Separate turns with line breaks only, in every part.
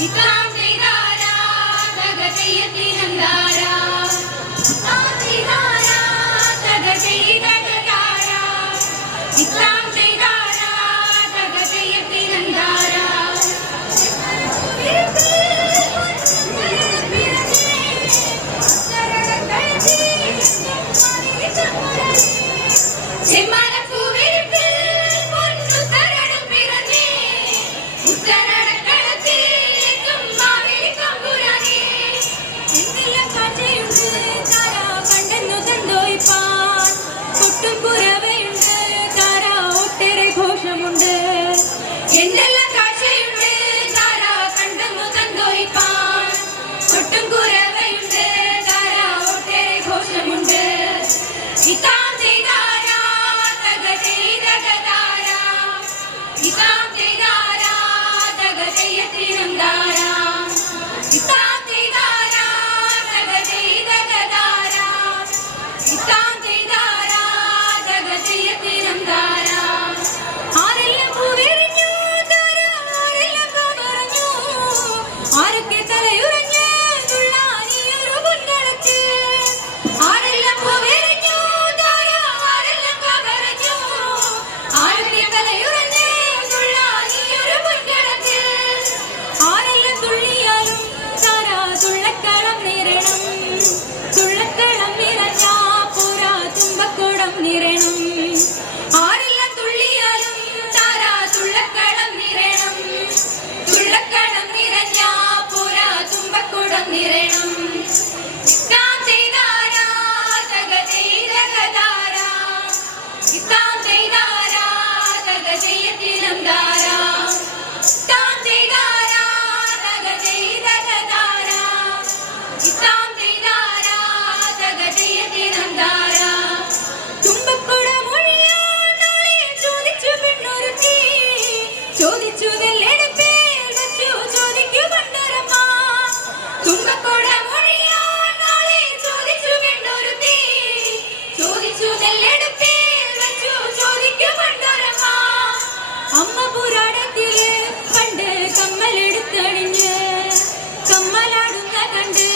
Sita கடிஞ்ச கம்மலாடுங்க கண்டு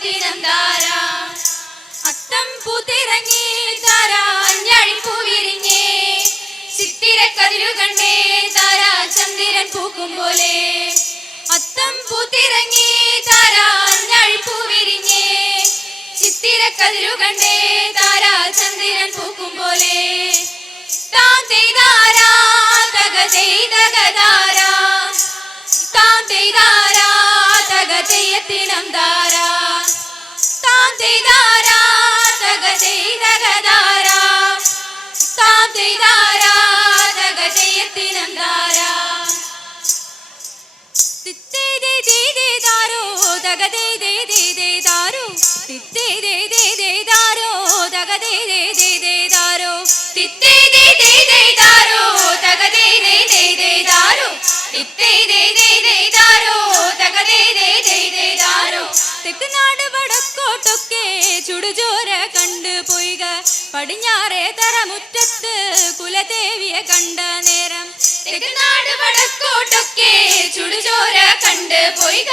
തിരന്താരാ അത്തം പൂത്തിറങ്ങി താരാ അഞ്ഞാഴിപ്പൂ വിരിഞ്ഞേ. ചിത്തിര കതിരു കണ്ടേ താരാ ചന്ദ്രൻ പൂക്കും പോലെ. അത്തം പൂത്തിറങ്ങി താരാ അഞ്ഞാഴിപ്പൂ വിരിഞ്ഞേ. ചിത്തിര കതിരു കണ്ടേ താരാ ചന്ദ്രൻ പൂക്കും പോലെ. ചെയ്താരാ ജഗജയത്തിനന്താരാ ോ ദഗദേ ദേ ദേ ദേ ദാരോ തിത്തേ ദേ ദേ ദേ ദാരോ ദഗദേ ദേ ദേ ദേ ദാരോ തിത്തേ ദേ ദേ ദേ ദാരോ ദഗദേ ദേ ദേ ദേ ദാരോ തിത്തേ ദേ ദേ ദേ ദാരോ ദഗദേ ദേ ദേ ദേ ദാരോ തെക്കുനാട് വടക്കോട്ടൊക്കെ ചുടുചോര കണ്ടുപോയിക പടിഞ്ഞാറേ തറമു കണ്ട നേരം തെക്കുനാട് വടക്കോട്ടൊക്കെ ചുടുചോര കണ്ട് പോയിക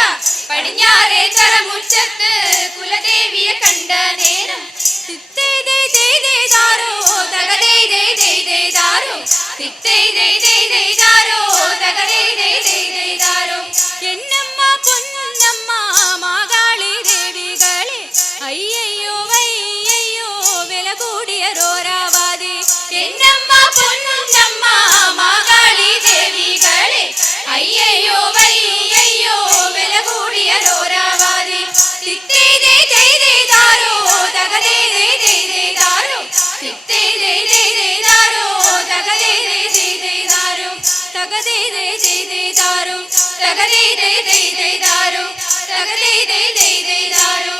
പടിഞ്ഞാറേ തറമുറ്റത്ത് കുലദേവിയെ കണ്ട നേരം എന്നെ தகதை தை தை தை தாரு தகதை தை தை தை தாரு தகதை தை தை தை தாரு